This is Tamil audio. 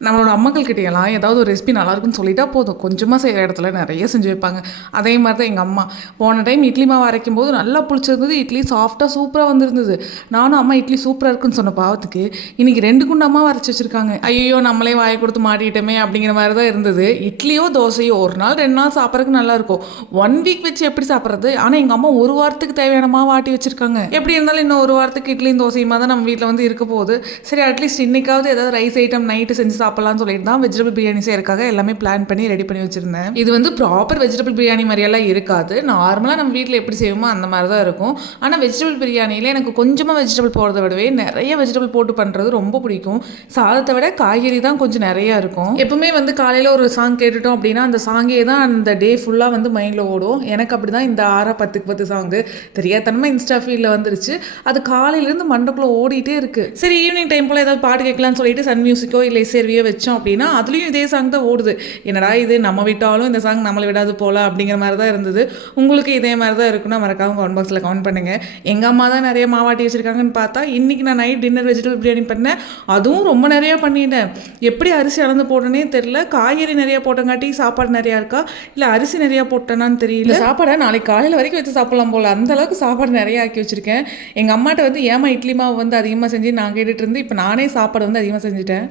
நம்மளோட அம்மாக்கள் கிட்டேயெல்லாம் ஏதாவது ஒரு ரெசிபி நல்லாயிருக்குன்னு சொல்லிட்டா போதும், கொஞ்சமாக செய்கிற இடத்துல நிறைய செஞ்சு வைப்பாங்க. அதே மாதிரி தான் எங்கள் அம்மா போன டைம் இட்லி மாவு அரைக்கும் போது நல்லா புளிச்சிருந்தது. இட்லி சாஃப்டாக சூப்பராக வந்திருந்தது. நானும் அம்மா இட்லி சூப்பராக இருக்குன்னு சொன்ன பாவத்துக்கு இன்றைக்கி 2 குண்டு அம்மாவை அரைச்சி வச்சுருக்காங்க. ஐயோ நம்மளே வாயை கொடுத்து மாட்டிட்டோமே அப்படிங்கிற மாதிரி தான் இருந்தது. இட்லியோ தோசையோ ஒரு நாள் 2 நாள் சாப்பிட்றதுக்கு நல்லாயிருக்கும். 1 வீக் வச்சு எப்படி சாப்பிட்றது? ஆனால் எங்கள் அம்மா ஒரு வாரத்துக்கு தேவையான மாவு ஆட்டி வச்சுருக்காங்க. எப்படி இருந்தாலும் இன்னும் ஒரு வாரத்துக்கு இட்லியும் தோசையுமா தான் நம்ம வீட்டில் வந்து இருக்க போகுது. சரி, அட்லீஸ்ட் இன்றைக்காவது ஏதாவது ரைஸ் ஐட்டம் நைட்டு செஞ்சு சாப்பிட்லான்னு சொல்லிட்டு தான் வெஜிடபிள் பிரியாணி செய்யறதுக்காக எல்லாமே பிளான் பண்ணி ரெடி பண்ணி வச்சுருந்தேன். இது வந்து ப்ராப்பர் வெஜிடபிள் பிரியாணி மாதிரியெல்லாம் இருக்காது. நார்மலாக நம்ம வீட்டில் எப்படி செய்வோமோ அந்த மாதிரி தான் இருக்கும். ஆனால் வெஜிடபிள் பிரியாணியில் எனக்கு கொஞ்சமாக வெஜிடபிள் போடுறத விடவே நிறைய வெஜிடபிள் போட்டு பண்ணுறது ரொம்ப பிடிக்கும். சாதத்தை விட காய்கறி தான் கொஞ்சம் நிறையா இருக்கும். எப்பவுமே வந்து காலையில் ஒரு சாங் கேட்டுட்டோம் அப்படின்னா அந்த சாங்கே தான் அந்த டே ஃபுல்லாக வந்து மைண்டில் ஓடும். எனக்கு அப்படி தான் இந்த 6 10 சாங்கு தெரியாதனமாக இன்ஸ்டா ஃபீல்டில் வந்துருச்சு. அது காலையிலேருந்து மண்டக்குள்ளே ஓடிட்டே இருக்குது. சரி, ஈவினிங் டைம் போல் ஏதாவது பாட்டு கேட்கலான்னு சொல்லிட்டு சன் மியூசிக்கோ இல்லை இசையருவியோ வச்சோம் அப்படின்னா அதுலேயும் இதே சாங் தான் ஓடுது. என்னடா இது, நம்ம விட்டாலும் இந்த சாங் நம்மளை விடாது போல அப்படிங்கிற மாதிரி தான் இருந்தது. உங்களுக்கு இதே மாதிரி தான் இருக்குன்னா மறக்காம கமெண்ட் பாக்ஸில் கமெண்ட் பண்ணுங்கள். எங்கள் அம்மா தான் நிறைய மாவாட்டி வச்சுருக்காங்கன்னு பார்த்தா இன்றைக்கி நான் நைட் டின்னர் வெஜிடபிள் பிரியாணி பண்ணேன். அதுவும் ரொம்ப நிறையா பண்ணிட்டேன். எப்படி அரிசி அளந்து போட்டேனே தெரில. காய்கறி நிறையா போட்டங்காட்டி சாப்பாடு நிறையா இருக்கா இல்லை அரிசி நிறையா போட்டேனான்னு தெரியல. சாப்பாடை நாளைக்கு காலையில் வரைக்கும் வச்சு சாப்பிடலாம் போல் அந்தளவுக்கு சாப்பாடு நிறையா ஆக்கி வச்சுருக்கேன். எங்கள் அம்மாட்ட வந்து ஏமா இட்லி மாவு வந்து அதிகமாக செஞ்சு நான் கேட்டுட்டு இருந்து இப்போ நானே சாப்பாடு வந்து அதிகமாக செஞ்சுட்டேன்.